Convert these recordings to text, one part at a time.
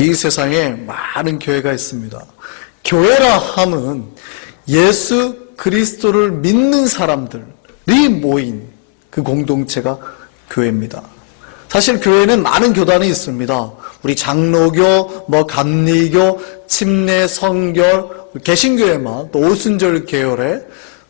이 세상에 많은 교회가 있습니다. 교회라 함은 예수 그리스도를 믿는 사람들이 모인 그 공동체가 교회입니다. 사실 교회는 많은 교단이 있습니다. 우리 장로교, 감리교, 침례, 성결, 개신교회만 또 오순절 계열의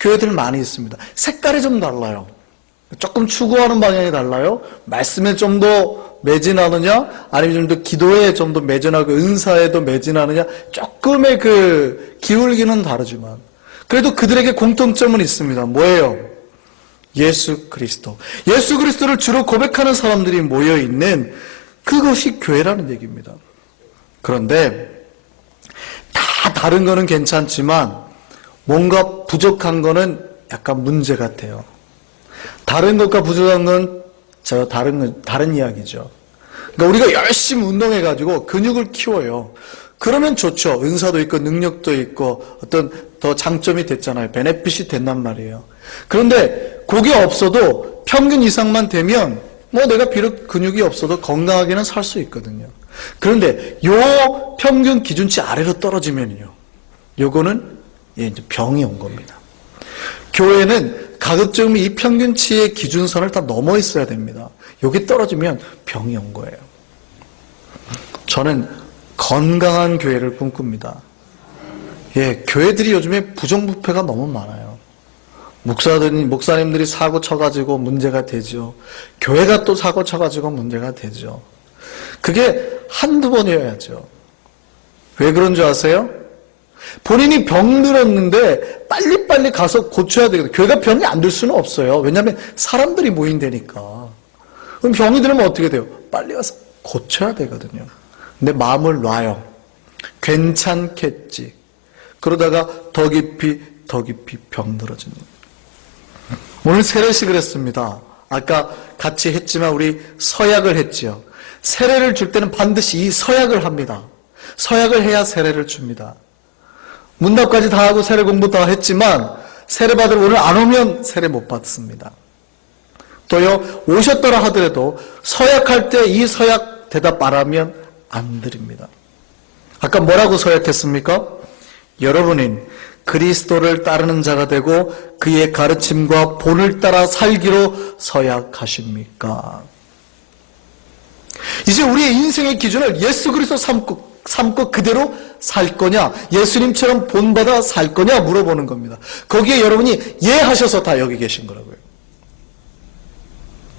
교회들 많이 있습니다. 색깔이 좀 달라요. 조금 추구하는 방향이 달라요. 말씀에 좀 더 매진하느냐, 아니면 좀 더 기도에 좀 더 매진하고 은사에도 매진하느냐, 조금의 그 기울기는 다르지만 그래도 그들에게 공통점은 있습니다. 뭐예요? 예수 그리스도. 예수 그리스도를 주로 고백하는 사람들이 모여있는 그것이 교회라는 얘기입니다. 그런데 다 다른 거는 괜찮지만 뭔가 부족한 거는 약간 문제 같아요. 다른 것과 부족한 건 다른 이야기죠. 그러니까 우리가 열심히 운동해가지고 근육을 키워요. 그러면 좋죠. 은사도 있고 능력도 있고 어떤 더 장점이 됐잖아요. 베네핏이 된단 말이에요. 그런데 그게 없어도 평균 이상만 되면 내가 비록 근육이 없어도 건강하게는 살 수 있거든요. 그런데 요 평균 기준치 아래로 떨어지면요, 요거는 이제 병이 온 겁니다. 교회는 가급적이면 이 평균치의 기준선을 다 넘어 있어야 됩니다. 여기 떨어지면 병이 온 거예요. 저는 건강한 교회를 꿈꿉니다. 교회들이 요즘에 부정부패가 너무 많아요. 목사님들이 사고 쳐가지고 문제가 되죠. 교회가 또 사고 쳐가지고 문제가 되죠. 그게 한두 번이어야죠. 왜 그런 줄 아세요? 본인이 병 들었는데 빨리빨리 가서 고쳐야 되거든요. 교회가 병이 안 들 수는 없어요. 왜냐하면 사람들이 모인다니까. 그럼 병이 들면 어떻게 돼요? 빨리 가서 고쳐야 되거든요. 근데 마음을 놔요. 괜찮겠지. 그러다가 더 깊이 병 들어지는 거예요. 오늘 세례식을 했습니다. 아까 같이 했지만 우리 서약을 했지요. 세례를 줄 때는 반드시 이 서약을 합니다. 서약을 해야 세례를 줍니다. 문답까지 다 하고 세례 공부 다 했지만 세례 받으러 오늘 안 오면 세례 못 받습니다. 또요, 오셨더라 하더라도 서약할 때 이 서약 대답 안 하면 안 드립니다. 아까 뭐라고 서약했습니까? 여러분은 그리스도를 따르는 자가 되고 그의 가르침과 본을 따라 살기로 서약하십니까? 이제 우리의 인생의 기준을 예수 그리스도 삼고 그대로 살 거냐, 예수님처럼 본받아 살 거냐 물어보는 겁니다. 거기에 여러분이 예 하셔서 다 여기 계신 거라고요.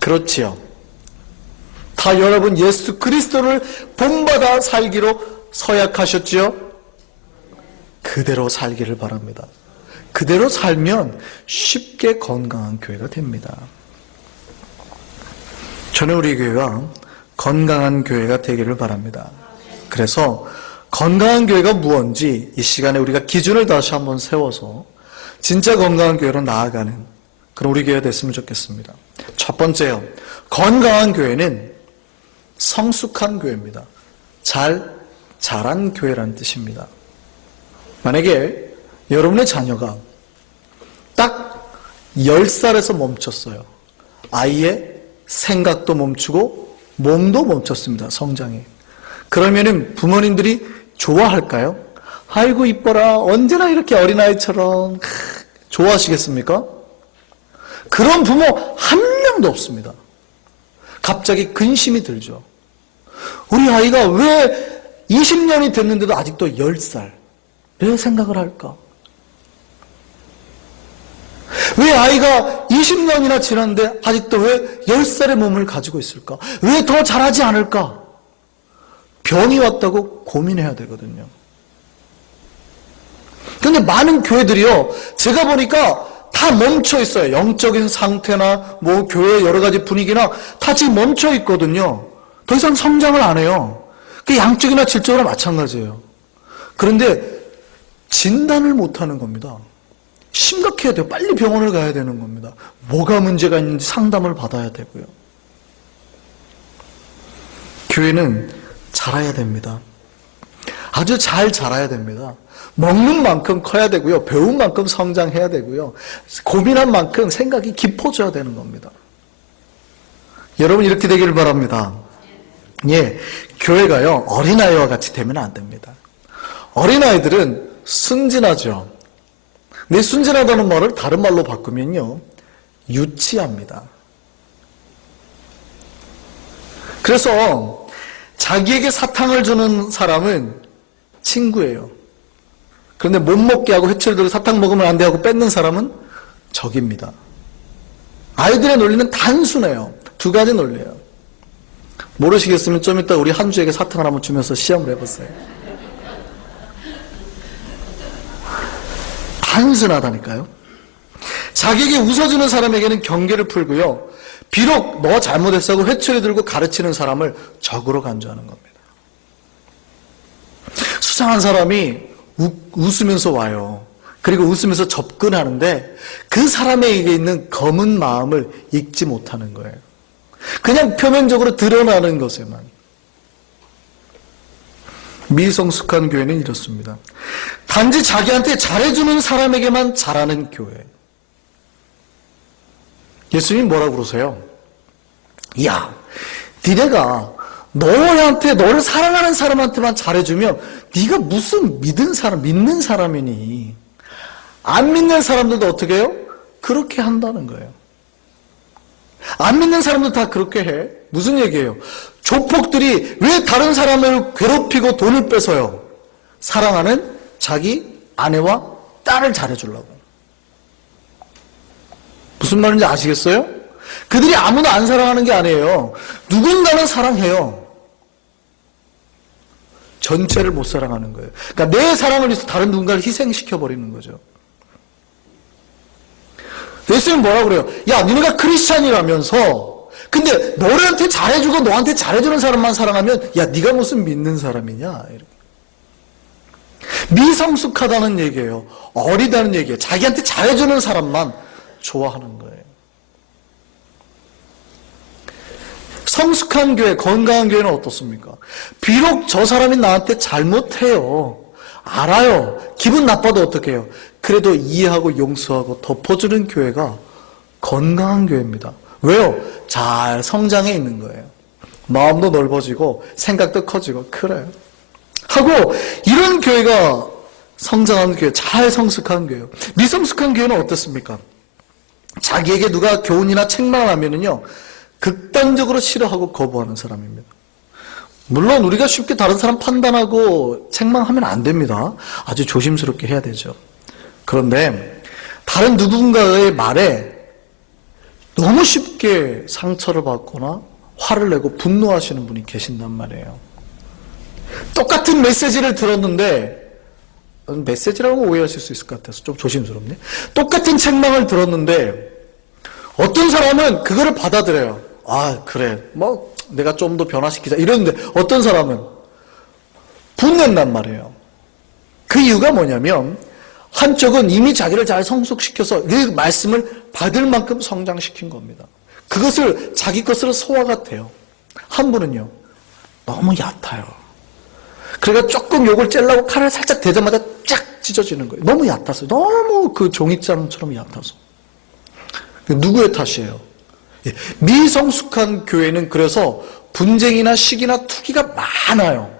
그렇지요. 다 여러분 예수 그리스도를 본받아 살기로 서약하셨지요? 그대로 살기를 바랍니다. 그대로 살면 쉽게 건강한 교회가 됩니다. 저는 우리 교회가 건강한 교회가 되기를 바랍니다. 그래서 건강한 교회가 무엇인지 이 시간에 우리가 기준을 다시 한번 세워서 진짜 건강한 교회로 나아가는 그런 우리 교회가 됐으면 좋겠습니다. 첫 번째요. 건강한 교회는 성숙한 교회입니다. 자란 교회라는 뜻입니다. 만약에 여러분의 자녀가 딱 10살에서 멈췄어요. 아이의 생각도 멈추고 몸도 멈췄습니다. 성장이. 그러면은 부모님들이 좋아할까요? 아이고 이뻐라, 언제나 이렇게 어린아이처럼. 좋아하시겠습니까? 그런 부모 한 명도 없습니다. 갑자기 근심이 들죠. 우리 아이가 왜 20년이 됐는데도 아직도 10살? 왜 생각을 할까? 왜 아이가 20년이나 지났는데 아직도 왜 10살의 몸을 가지고 있을까? 왜 더 자라지 않을까? 병이 왔다고 고민해야 되거든요. 그런데 많은 교회들이요, 제가 보니까 다 멈춰 있어요. 영적인 상태나 교회의 여러 가지 분위기나 다 지금 멈춰 있거든요. 더 이상 성장을 안 해요. 그 양적이나 질적으로 마찬가지예요. 그런데 진단을 못하는 겁니다. 심각해야 돼요. 빨리 병원을 가야 되는 겁니다. 뭐가 문제가 있는지 상담을 받아야 되고요. 교회는 자라야 됩니다. 아주 잘 자라야 됩니다. 먹는 만큼 커야 되고요. 배운 만큼 성장해야 되고요. 고민한 만큼 생각이 깊어져야 되는 겁니다. 여러분 이렇게 되기를 바랍니다. 예, 교회가요, 어린아이와 같이 되면 안 됩니다. 어린아이들은 순진하죠. 내 순진하다는 말을 다른 말로 바꾸면요, 유치합니다. 그래서 자기에게 사탕을 주는 사람은 친구예요. 그런데 못 먹게 하고 회초리 들고 사탕 먹으면 안 돼 하고 뺏는 사람은 적입니다. 아이들의 논리는 단순해요. 두 가지 논리예요. 모르시겠으면 좀 이따 우리 한주에게 사탕을 한번 주면서 시험을 해보세요. 단순하다니까요. 자기에게 웃어주는 사람에게는 경계를 풀고요, 비록 너 잘못했어 하고 회초리 들고 가르치는 사람을 적으로 간주하는 겁니다. 수상한 사람이 웃으면서 와요. 그리고 웃으면서 접근하는데 그 사람에게 있는 검은 마음을 읽지 못하는 거예요. 그냥 표면적으로 드러나는 것에만. 미성숙한 교회는 이렇습니다. 단지 자기한테 잘해주는 사람에게만 잘하는 교회. 예수님 뭐라고 그러세요? 야, 니네가 너를 사랑하는 사람한테만 잘해주면 네가 무슨 믿는 사람이니? 안 믿는 사람들도 어떻게 해요? 그렇게 한다는 거예요. 안 믿는 사람도 다 그렇게 해. 무슨 얘기예요? 조폭들이 왜 다른 사람을 괴롭히고 돈을 뺏어요? 사랑하는 자기 아내와 딸을 잘해주려고. 무슨 말인지 아시겠어요? 그들이 아무도 안 사랑하는 게 아니에요. 누군가는 사랑해요. 전체를 못 사랑하는 거예요. 그러니까 내 사랑을 위해서 다른 누군가를 희생시켜버리는 거죠. 예수님 뭐라고 그래요? 야, 니네가 크리스찬이라면서 근데 너한테 잘해주고 너한테 잘해주는 사람만 사랑하면 야, 네가 무슨 믿는 사람이냐? 이렇게. 미성숙하다는 얘기예요. 어리다는 얘기예요. 자기한테 잘해주는 사람만 좋아하는 거예요. 성숙한 교회, 건강한 교회는 어떻습니까? 비록 저 사람이 나한테 잘못해요. 알아요. 기분 나빠도 어떻게 해요? 그래도 이해하고 용서하고 덮어주는 교회가 건강한 교회입니다. 왜요? 잘 성장해 있는 거예요. 마음도 넓어지고 생각도 커지고 그래요. 하고 이런 교회가 성장하는 교회, 잘 성숙한 교회예요. 미성숙한 교회는 어떻습니까? 자기에게 누가 교훈이나 책망을 하면은요, 극단적으로 싫어하고 거부하는 사람입니다. 물론 우리가 쉽게 다른 사람 판단하고 책망하면 안 됩니다. 아주 조심스럽게 해야 되죠. 그런데 다른 누군가의 말에 너무 쉽게 상처를 받거나 화를 내고 분노하시는 분이 계신단 말이에요. 똑같은 메시지를 들었는데, 메시지라고 오해하실 수 있을 것 같아서 좀 조심스럽네. 똑같은 책망을 들었는데 어떤 사람은 그거를 받아들여요. 아, 그래, 뭐 내가 좀 더 변화시키자 이러는데 어떤 사람은 분낸단 말이에요. 그 이유가 뭐냐면 한쪽은 이미 자기를 잘 성숙시켜서 그 말씀을 받을 만큼 성장시킨 겁니다. 그것을 자기 것으로 소화같아요. 한 분은요, 너무 얕아요. 그러니까 조금 욕을 째려고 칼을 살짝 대자마자 쫙 찢어지는 거예요. 너무 얕아서, 너무 그 종이장처럼 얕아서. 누구의 탓이에요? 미성숙한 교회는 그래서 분쟁이나 시기나 투기가 많아요.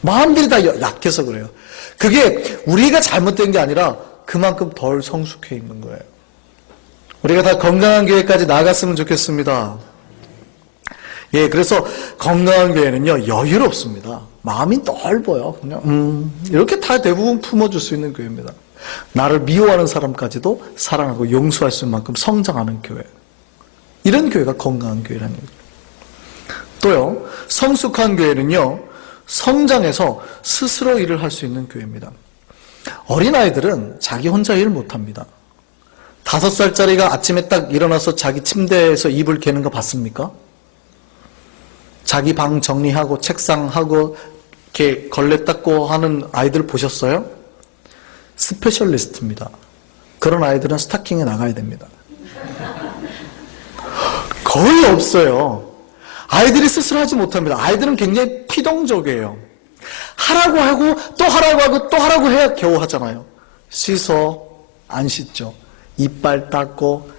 마음들이 다 약해서 그래요. 그게 우리가 잘못된 게 아니라 그만큼 덜 성숙해 있는 거예요. 우리가 다 건강한 교회까지 나아갔으면 좋겠습니다. 예, 그래서 건강한 교회는요, 여유롭습니다. 마음이 넓어요. 그냥 이렇게 다 대부분 품어줄 수 있는 교회입니다. 나를 미워하는 사람까지도 사랑하고 용서할 수 있는 만큼 성장하는 교회. 이런 교회가 건강한 교회라는 거예요. 또요, 성숙한 교회는요, 성장해서 스스로 일을 할 수 있는 교회입니다. 어린아이들은 자기 혼자 일 못합니다. 5살짜리가 아침에 딱 일어나서 자기 침대에서 이불 개는 거 봤습니까? 자기 방 정리하고 책상하고 이렇게 걸레 닦고 하는 아이들 보셨어요? 스페셜리스트입니다. 그런 아이들은 스타킹에 나가야 됩니다. 거의 없어요. 아이들이 스스로 하지 못합니다. 아이들은 굉장히 피동적이에요. 하라고 하고 또 하라고 하고 또 하라고 해야 겨우 하잖아요. 씻어, 안 씻죠. 이빨 닦고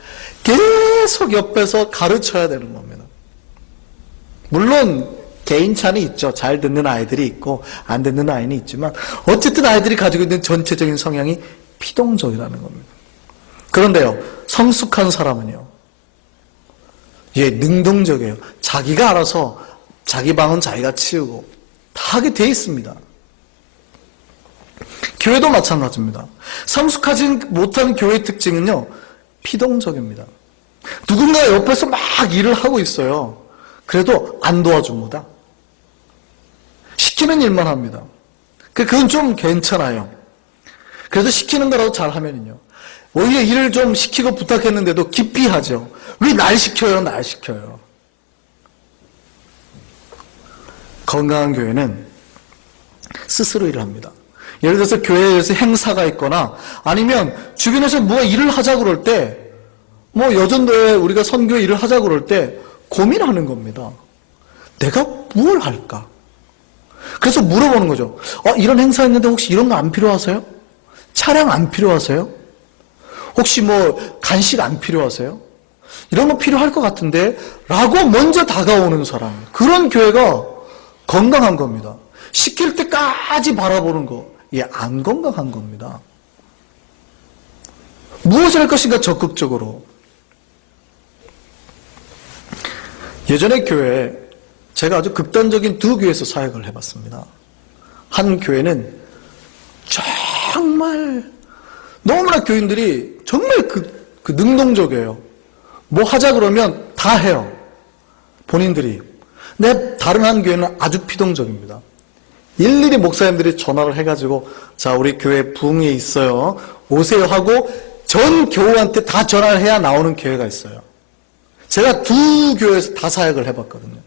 계속 옆에서 가르쳐야 되는 겁니다. 물론 개인차는 있죠. 잘 듣는 아이들이 있고 안 듣는 아이는 있지만 어쨌든 아이들이 가지고 있는 전체적인 성향이 피동적이라는 겁니다. 그런데요, 성숙한 사람은요, 능동적이에요. 자기가 알아서 자기 방은 자기가 치우고 다 하게 돼 있습니다. 교회도 마찬가지입니다. 성숙하지 못한 교회의 특징은요, 피동적입니다. 누군가 옆에서 막 일을 하고 있어요. 그래도 안 도와줍니다. 시키는 일만 합니다. 그건 좀 괜찮아요. 그래도 시키는 거라도 잘 하면은요, 오히려 일을 좀 시키고 부탁했는데도 기피 하죠. 왜 날 시켜요? 날 시켜요. 건강한 교회는 스스로 일을 합니다. 예를 들어서 교회에서 행사가 있거나 아니면 주변에서 뭐가 일을 하자 그럴 때, 여전도에 우리가 선교에 일을 하자 그럴 때 고민하는 겁니다. 내가 뭘 할까? 그래서 물어보는 거죠. 이런 행사 있는데 혹시 이런 거 안 필요하세요? 차량 안 필요하세요? 혹시 간식 안 필요하세요? 이런 거 필요할 것 같은데? 라고 먼저 다가오는 사람. 그런 교회가 건강한 겁니다. 시킬 때까지 바라보는 거. 안 건강한 겁니다. 무엇을 할 것인가 적극적으로. 예전에 교회에 제가 아주 극단적인 두 교회에서 사역을 해봤습니다. 한 교회는 정말 너무나 교인들이 정말 그 능동적이에요. 뭐 하자 그러면 다 해요. 본인들이. 근데 다른 한 교회는 아주 피동적입니다. 일일이 목사님들이 전화를 해가지고 자, 우리 교회 부흥회 있어요. 오세요 하고 전 교우한테 다 전화를 해야 나오는 교회가 있어요. 제가 두 교회에서 다 사역을 해봤거든요.